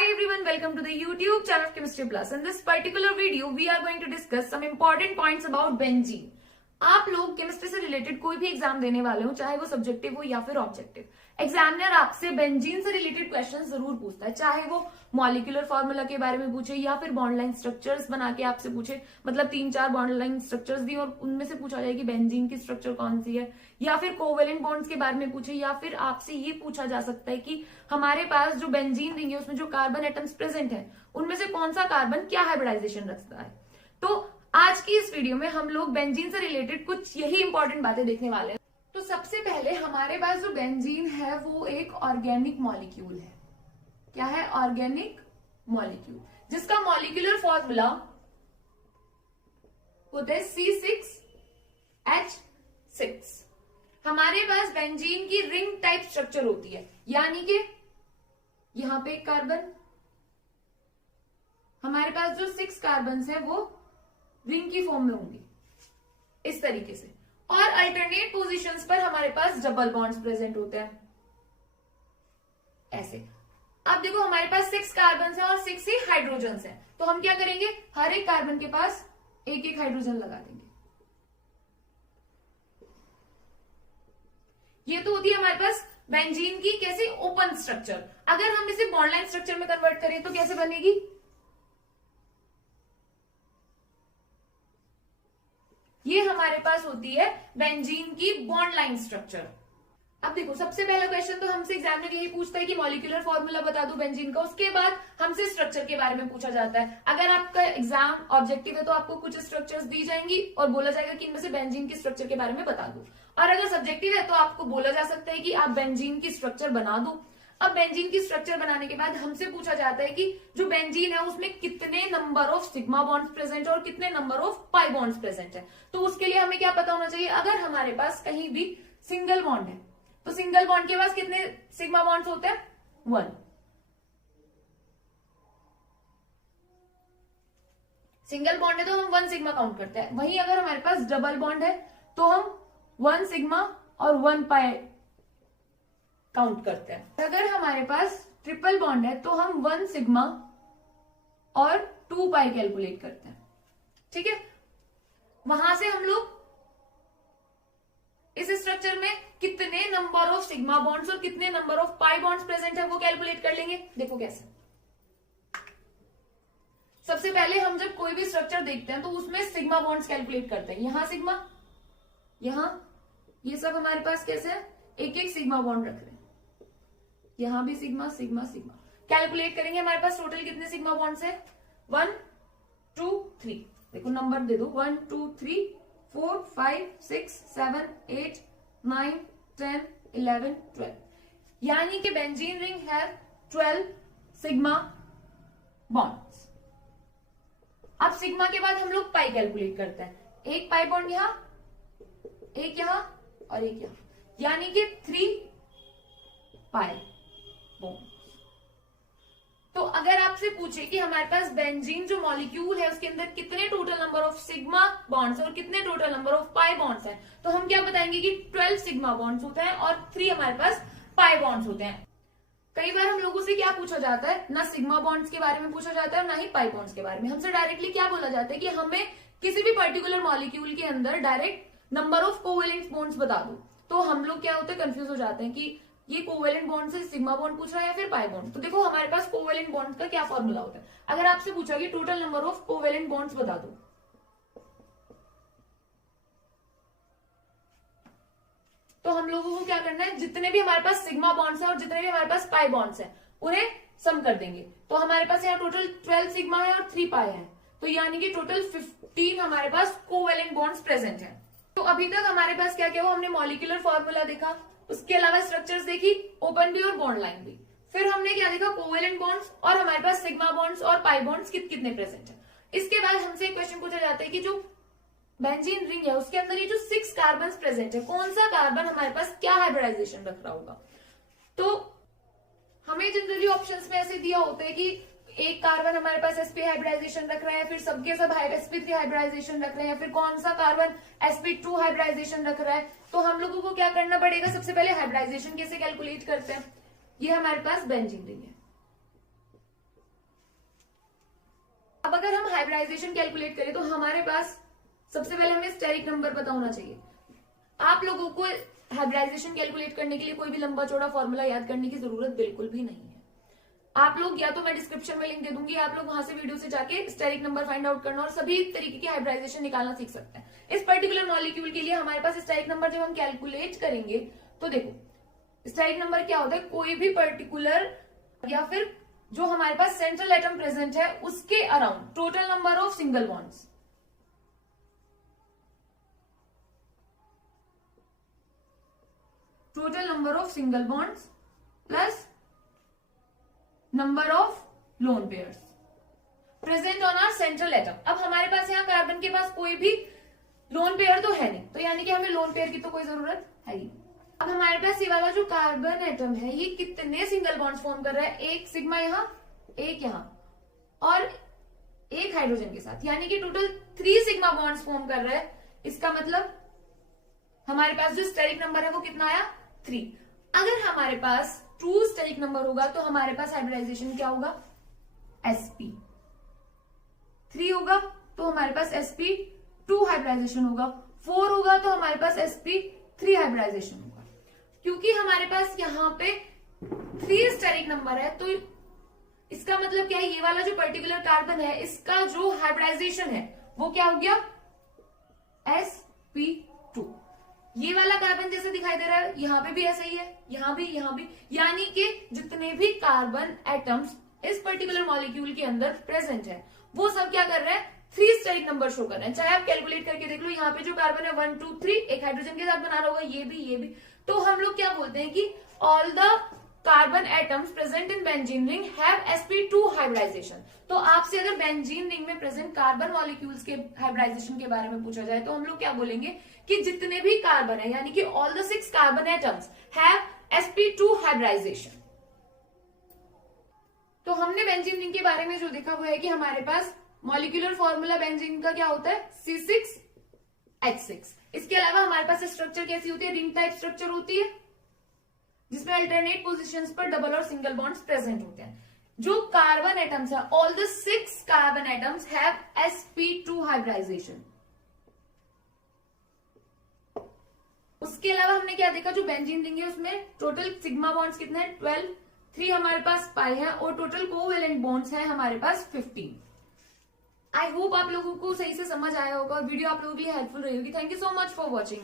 Hi everyone, welcome to the YouTube channel of Chemistry Plus. In this particular video, we are going to discuss some important points about benzene. आप लोग chemistry से related कोई भी exam देने वाले हो, चाहे वो सब्जेक्टिव हो या फिर ऑब्जेक्टिव, एग्जामिनर आपसे बेंजीन से रिलेटेड क्वेश्चन जरूर पूछता है, चाहे वो मॉलिक्यूलर फॉर्मूला के बारे में पूछे या फिर बॉन्ड लाइन स्ट्रक्चर्स बना के आपसे पूछे, मतलब 3-4 बॉन्ड लाइन स्ट्रक्चर्स दी और उनमें से पूछा जाए कि बेंजीन की स्ट्रक्चर कौन सी है, या फिर कोवेलेंट बॉन्ड्स के बारे में पूछे, या फिर आपसे ये पूछा जा सकता है कि हमारे पास जो बेंजीन रिंग है उसमें जो कार्बन एटम्स प्रेजेंट है उनमें से कौन सा कार्बन क्या हाइब्रिडाइजेशन रखता है। तो आज की इस वीडियो में हम लोग बेंजीन से रिलेटेड कुछ यही इंपॉर्टेंट बातें देखने वाले हैं। तो सबसे पहले हमारे पास जो बेंजीन है वो एक ऑर्गेनिक मॉलिक्यूल है। क्या है? ऑर्गेनिक मॉलिक्यूल, जिसका मॉलिक्यूलर फॉर्मूला होता है C6H6। हमारे पास बेंजीन की रिंग टाइप स्ट्रक्चर होती है, यानी कि यहां पे एक कार्बन, हमारे पास जो 6 कार्बन है वो रिंग की फॉर्म में होंगे इस तरीके से, और अल्टरनेट पोजीशंस पर हमारे पास डबल बॉन्ड्स प्रेजेंट होते हैं ऐसे। अब देखो हमारे पास 6 कार्बन है और 6 ही हाइड्रोजन है, तो हम क्या करेंगे, हर एक कार्बन के पास एक एक हाइड्रोजन लगा देंगे। ये तो होती है हमारे पास बेंजीन की कैसे ओपन स्ट्रक्चर। अगर हम इसे बॉन्ड लाइन स्ट्रक्चर में कन्वर्ट करें तो कैसे बनेगी, ये हमारे पास होती है बेंजीन की बॉन्ड लाइन स्ट्रक्चर। अब देखो सबसे पहला क्वेश्चन तो हमसे एग्जामिनर यही पूछता है कि मॉलिक्यूलर फॉर्मूला बता दो बेंजीन का, उसके बाद हमसे स्ट्रक्चर के बारे में पूछा जाता है। अगर आपका एग्जाम ऑब्जेक्टिव है तो आपको कुछ स्ट्रक्चर्स दी जाएंगी और बोला जाएगा कि इनमें से बेंजीन की स्ट्रक्चर के बारे में बता दो, और अगर सब्जेक्टिव है तो आपको बोला जा सकता है कि आप बेंजीन की स्ट्रक्चर बना दो। अब बेंजीन की स्ट्रक्चर बनाने के बाद हमसे पूछा जाता है कि जो बेंजीन है उसमें कितने number of sigma bonds present है और कितने number of pi bonds present है। तो उसके लिए हमें क्या पता होना चाहिए, अगर हमारे पास कहीं भी सिंगल बॉन्ड है तो सिंगल बॉन्ड के पास कितने सिग्मा बॉन्ड्स होते हैं, 1। सिंगल बॉन्ड है तो हम 1 सिग्मा काउंट करते हैं। वहीं अगर हमारे पास डबल बॉन्ड है तो हम 1 सिग्मा और 1 पाई काउंट करते हैं। अगर हमारे पास ट्रिपल बॉन्ड है तो हम 1 सिग्मा और 2 पाई कैलकुलेट करते हैं। ठीक है, वहां से हम लोग इस स्ट्रक्चर में कितने नंबर ऑफ सिग्मा बॉन्ड्स और कितने number of pi bonds present है वो कैलकुलेट कर लेंगे। देखो कैसे, सबसे पहले हम जब कोई भी स्ट्रक्चर देखते हैं तो उसमें सिग्मा बॉन्ड्स कैलकुलेट करते हैं। यहां सिग्मा, यहां, ये सब हमारे पास कैसे है, एक एक सिग्मा बॉन्ड रख रहे हैं, यहां भी सिग्मा सिग्मा सिग्मा। कैलकुलेट करेंगे हमारे पास टोटल कितने सिग्मा बॉन्ड्स है, 1 2 3। देखो नंबर दे दो, 1 2 3 4 5 6 7 8 9 10 11 12, यानी कि बेंजीन रिंग है 12 सिग्मा बॉन्ड्स। अब सिग्मा के बाद हम लोग पाई कैलकुलेट करते हैं। एक पाई बॉन्ड यहां, एक यहां और एक यहां, यानी कि 3 पाई बॉन्ड। तो अगर आपसे पूछे कि हमारे पास बेंजीन जो मॉलिक्यूल है उसके अंदर कितने total number of sigma bonds है और कितने total number of pi bonds हैं, तो हम क्या बताएंगे कि 12 सिग्मा बॉन्ड्स होते हैं और 3 हमारे पास पाई बॉन्ड्स होते हैं। कई बार हम लोगों से क्या पूछा जाता है, ना सिग्मा बॉन्ड्स के बारे में पूछा जाता है और ना ही पाई बॉन्ड्स के बारे में। हमसे डायरेक्टली क्या बोला जाता है कि हमें किसी भी पर्टिकुलर मॉलिक्यूल के अंदर direct number of covalent bonds बता दो। तो हम लोग क्या होते हैं, कंफ्यूज हो जाते हैं कि ये कोवेलेंट बॉन्ड से सिग्मा बॉन्ड पूछ रहा है या फिर पाई बॉन्ड। तो देखो हमारे पास कोवेलेंट बॉन्ड का क्या फॉर्मूला होता है, अगर आपसे पूछा कि total number of covalent bonds बता दो, तो हम लोगों को क्या करना है, जितने भी हमारे पास सिग्मा बॉन्ड्स हैं और जितने भी हमारे पास पाई बॉन्ड्स हैं उन्हें सम कर देंगे। तो हमारे पास यहाँ टोटल 12 सिग्मा है और 3 पाई है, तो यानी कि टोटल 15 हमारे पास कोवेलेंट बॉन्ड्स प्रेजेंट है। तो अभी तक हमारे पास क्या क्या हुआ, हमने मॉलिक्यूलर फॉर्मूला देखा, उसके अलावा स्ट्रक्चर्स देखी, ओपन भी और बॉन्ड लाइन भी। फिर हमने क्या देखा, कोवेलेंट बॉन्ड्स और हमारे पास सिग्मा बॉन्ड्स और पाई बॉन्ड्स कितने प्रेजेंट है। इसके बाद हमसे एक क्वेश्चन पूछा जाता है कि जो बेंजीन रिंग है उसके अंदर ये जो 6 कार्बन प्रेजेंट है, कौन सा कार्बन हमारे पास क्या हाइब्रिडाइजेशन रख रहा होगा। तो हमें जनरली ऑप्शंस में ऐसे दिया होता है कि एक कार्बन हमारे पास sp हाइब्रिडाइजेशन रख रहा है, फिर सबके सब sp3 हाइब्रिडाइजेशन रख रहे हैं, फिर कौन सा कार्बन sp2 हाइब्रिडाइजेशन रख रहा है। तो हम लोगों को क्या करना पड़ेगा, सबसे पहले हाइब्रिडाइजेशन कैसे कैलकुलेट करते हैं। ये हमारे पास बेंजीन रिंग है, हाइब्रिडाइजेशन कैलकुलेट करें तो हमारे पास सबसे पहले हमें स्टेरिक नंबर पता होना चाहिए। आप लोगों को हाइब्रिडाइजेशन कैलकुलेट करने के लिए कोई भी लंबा चौड़ा फॉर्मूला याद करने की जरूरत बिल्कुल भी नहीं है। आप लोग या तो मैं डिस्क्रिप्शन में लिंक दे दूंगी, आप लोग वहां से वीडियो से जाके स्टेरिक नंबर फाइंड आउट करना और सभी तरीके की हाइब्रिडाइजेशन निकालना सीख सकते हैं। इस पर्टिकुलर मॉलिक्यूल के लिए हमारे पास स्टेरिक नंबर जब हम कैलकुलेट करेंगे तो देखो स्टेरिक नंबर क्या होता है, कोई भी पर्टिकुलर या फिर जो हमारे पास सेंट्रल एटम प्रेजेंट है उसके around total number of single bonds, total number of single bonds plus number of lone pairs present on our central atom. अब हमारे पास यहाँ कार्बन के पास कोई भी लोन पेयर तो है नहीं, तो यानी कि हमें लोन पेयर की तो कोई जरूरत है ही। अब हमारे पास ये वाला जो कार्बन एटम है ये कितने सिंगल बॉन्ड्स फॉर्म कर रहा है, एक सिग्मा यहाँ, एक यहाँ और एक हाइड्रोजन के साथ, यानी कि टोटल 3 सिग्मा बॉन्ड्स फॉर्म कर रहा है। इसका मतलब हमारे पास जो स्टेरिक नंबर है वो कितना आया, 3। अगर हमारे पास 2 स्टेरिक नंबर होगा तो हमारे पास हाइब्रिडाइजेशन क्या होगा, sp। 3 होगा तो हमारे पास sp2 हाइब्रिडाइजेशन होगा, 4 होगा तो हमारे पास sp3 हाइब्रिडाइजेशन होगा। क्योंकि हमारे पास यहाँ पे 3 स्टेरिक नंबर है तो इसका मतलब क्या है, ये वाला जो पर्टिकुलर कार्बन है इसका जो हाइब्रिडाइजेशन है वो क्या हो गया, sp2। ये वाला कार्बन जैसे दिखाई दे रहा है यहाँ पे भी ऐसा ही है, यहाँ भी, यानी कि जितने भी कार्बन एटम्स इस पर्टिकुलर मॉलिक्यूल के अंदर प्रेजेंट है वो सब क्या कर रहे हैं, 3 स्टेरिक नंबर शो कर रहे हैं। चाहे आप कैलकुलेट करके देख लो, यहाँ पे जो कार्बन है 1 2 3 एक हाइड्रोजन के साथ बना रहा होगा, ये भी। तो हम लोग क्या बोलते हैं कि all the carbon atoms present in benzene ring have sp2 hybridization. तो आपसे अगर बेंजीन रिंग में प्रेजेंट कार्बन मॉलिक्यूल्स के हाइब्रिडाइजेशन के बारे में पूछा जाए तो हम लोग क्या बोलेंगे कि जितने भी कार्बन है यानी कि all the 6 carbon atoms have sp2 hybridization. तो हमने बेंजीन रिंग के बारे में जो देखा वो है कि हमारे पास मॉलिक्यूलर फॉर्मूला बेंजीन का क्या होता है, C6H6। इसके अलावा हमारे पास स्ट्रक्चर कैसी होती है, रिंग टाइप स्ट्रक्चर होती है जिसमें अल्टरनेट पोजीशंस पर डबल और सिंगल बॉन्ड्स प्रेजेंट होते हैं। जो कार्बन एटम्स है all the 6 carbon atoms have sp2 hybridization. उसके अलावा हमने क्या देखा, जो बेंजीन रिंग है उसमें टोटल सिग्मा बॉन्ड्स कितने हैं, 12, 3 हमारे पास पाई है और टोटल कोवेलेंट बॉन्ड्स है हमारे पास 15। आई होप आप लोगों को सही से समझ आया होगा और वीडियो आप लोगों के लिए हेल्पफुल रही होगी। Thank you so much for watching.